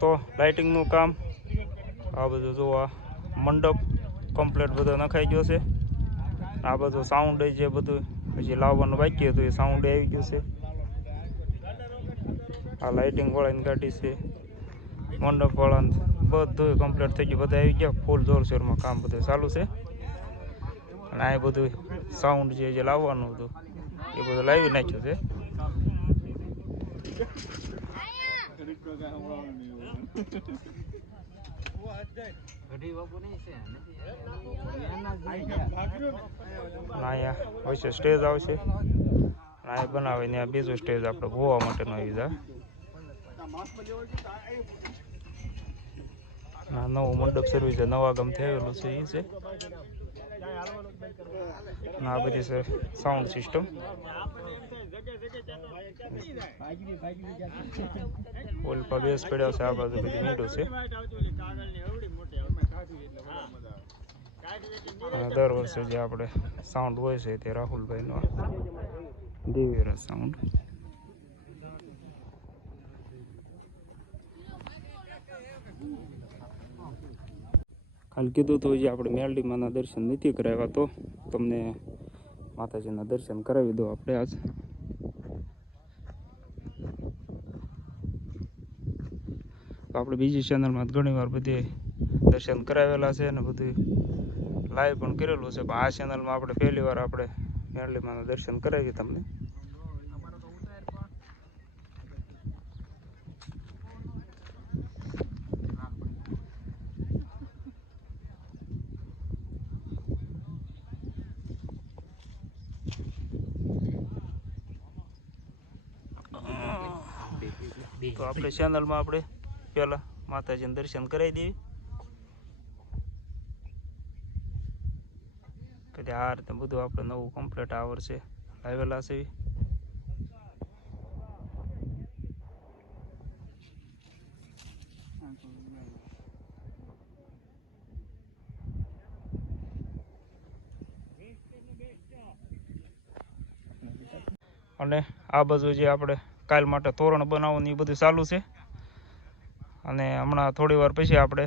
તો લાઇટિંગનું કામ આ બધું જો આ મંડપ કમ્પ્લીટ બધો નખાઈ ગયો છે. આ બધું સાઉન્ડ જે બધું હજી લાવવાનું બાકી હતું એ સાઉન્ડ આવી ગયું છે. આ લાઇટિંગ વાળાની ગાડી છે, મંડપ વાળાને બધું કમ્પ્લીટ થઈ ગયું. બધા આવી ગયા, ફૂલ જોરશોરમાં કામ બધું ચાલુ છે. અને આ બધું સાઉન્ડ જે લાવવાનું હતું એ બધું લાવી નાખ્યું છે. અહીંયા વચ્ચે સ્ટેજ આવશે. અહીંયા બનાવે ને બીજો સ્ટેજ આપણે ગોવા માટેનો આવી જાય. નવું મંડપ સર્વિસ નવા ગામ થયેલું છે એ છે. આ બધી છે સાઉન્ડ સિસ્ટમ. ઓલ પર બેસ પડ્યો છે. આ બાજુ બધી મીંડો છે. દર વર્ષે જે આપણે સાઉન્ડ હોય છે તે રાહુલભાઈનો દિવ્ય સાઉન્ડ. કાલ કીધું તો જે આપણે મેલડીમાંના દર્શન નથી કરાવ્યા, તો તમને માતાજીના દર્શન કરાવી દો આપણે આજ. તો આપણે બીજી ચેનલમાં ઘણી વાર બધી દર્શન કરાવેલા છે અને બધું લાઈવ પણ કરેલું છે, પણ આ ચેનલમાં આપણે પહેલી વાર આપણે મેરડીમાંના દર્શન કરાવી તમને. તો આપણે ચેનલમાં આપણે પહેલા માતાજીને દર્શન કરાવી દેવી, પછી આ રીતે બધું આપણે નવું કમ્પ્લીટ આ વર્ષે લાવેલા છે. અને આ બાજુ જે આપણે કાલ માટે તોરણ બનાવવાનું એ બધું ચાલુ છે. અને હમણાં થોડી વાર પછી આપણે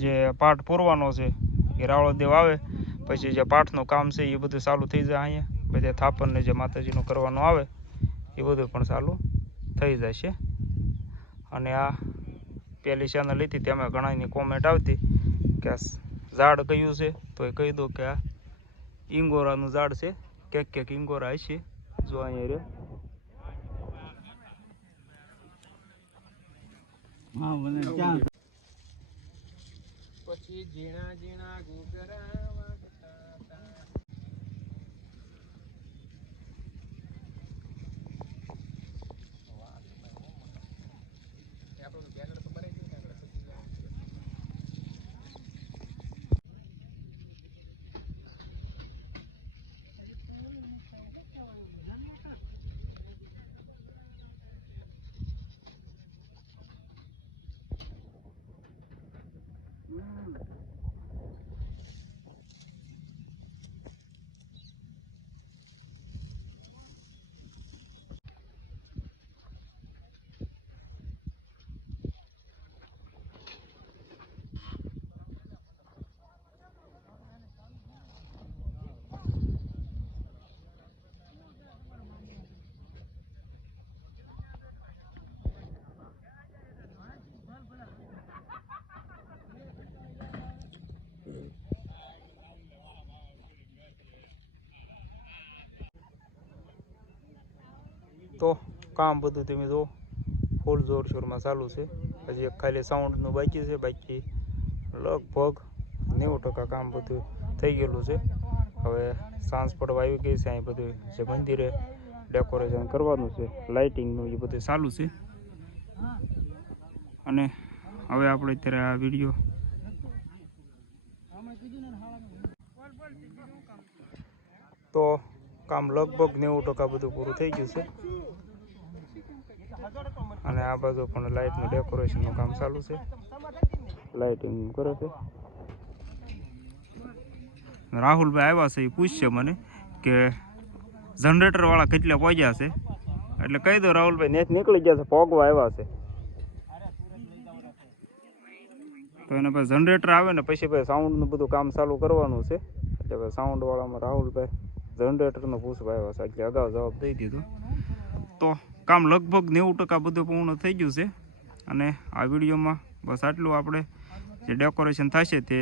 જે પાઠ પૂરવાનો છે એ રાવળદેવ આવે પછી જે પાઠનું કામ છે એ બધું ચાલુ થઈ જાય. અહીંયા બધે થાપણને જે માતાજીનું કરવાનું આવે એ બધું પણ ચાલુ થઈ જશે. અને આ પહેલી ચેનલ લીધી તેમાં ઘણાની કોમેન્ટ આવતી કે આ ઝાડ કયું છે, તો એ કહી દો કે આ ઈંગોરાનું ઝાડ છે. ક્યાંક ઈંગોરા હશે, જો અહીંયા રહ્યો. પછી ઝીણા ઝીણા ઘૂઘરા તો કામ બધું તમે જો ફૂલ જોરશોરમાં ચાલુ છે. હજી એક ખાલી સાઉન્ડનું બાકી છે. બાકી લગભગ 90% કામ બધું થઈ ગયેલું છે. હવે સાંજ પડવા આવી ગઈ છે. અહીં બધું જે મંદિરે ડેકોરેશન કરવાનું છે, લાઇટિંગનું એ બધું ચાલુ છે. અને હવે આપણે અત્યારે આ વિડીયો તો કામ લગભગ 90% બધું પૂરું થઈ ગયું છે. અને આ બાજુ પણ લાઇટનું ડેકોરેશનનું કામ ચાલુ છે, લાઇટિંગ કરે છે. રાહુલભાઈ આવ્યા છે, એ પૂછશે મને કે જનરેટર વાળા કેટલા પહોંચ્યા છે, એટલે કહી દો રાહુલભાઈ નેટ નીકળી ગયા છે, પોગવા આવ્યા છે. તો એને પછી જનરેટર આવે ને પછી ભાઈ સાઉન્ડનું બધું કામ ચાલુ કરવાનું છે. એટલે ભાઈ સાઉન્ડવાળામાં રાહુલભાઈ જનરેટરનો પૂછવા આવ્યા છે, એટલે અગાઉ જવાબ દઈ દીધો. તો કામ લગભગ 90% બધું પૂર્ણ થઈ ગયું છે. અને આ વિડીયોમાં બસ આટલું. આપણે જે ડેકોરેશન થશે તે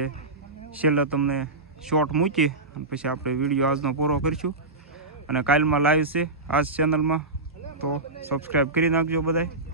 છેલ્લે તમને શોર્ટ મૂકી અને પછી આપણે વિડીયો આજનો પૂરો કરીશું. અને કાલમાં લાઈવ છે આજ ચેનલમાં, તો સબસ્ક્રાઈબ કરી નાખજો બધાય.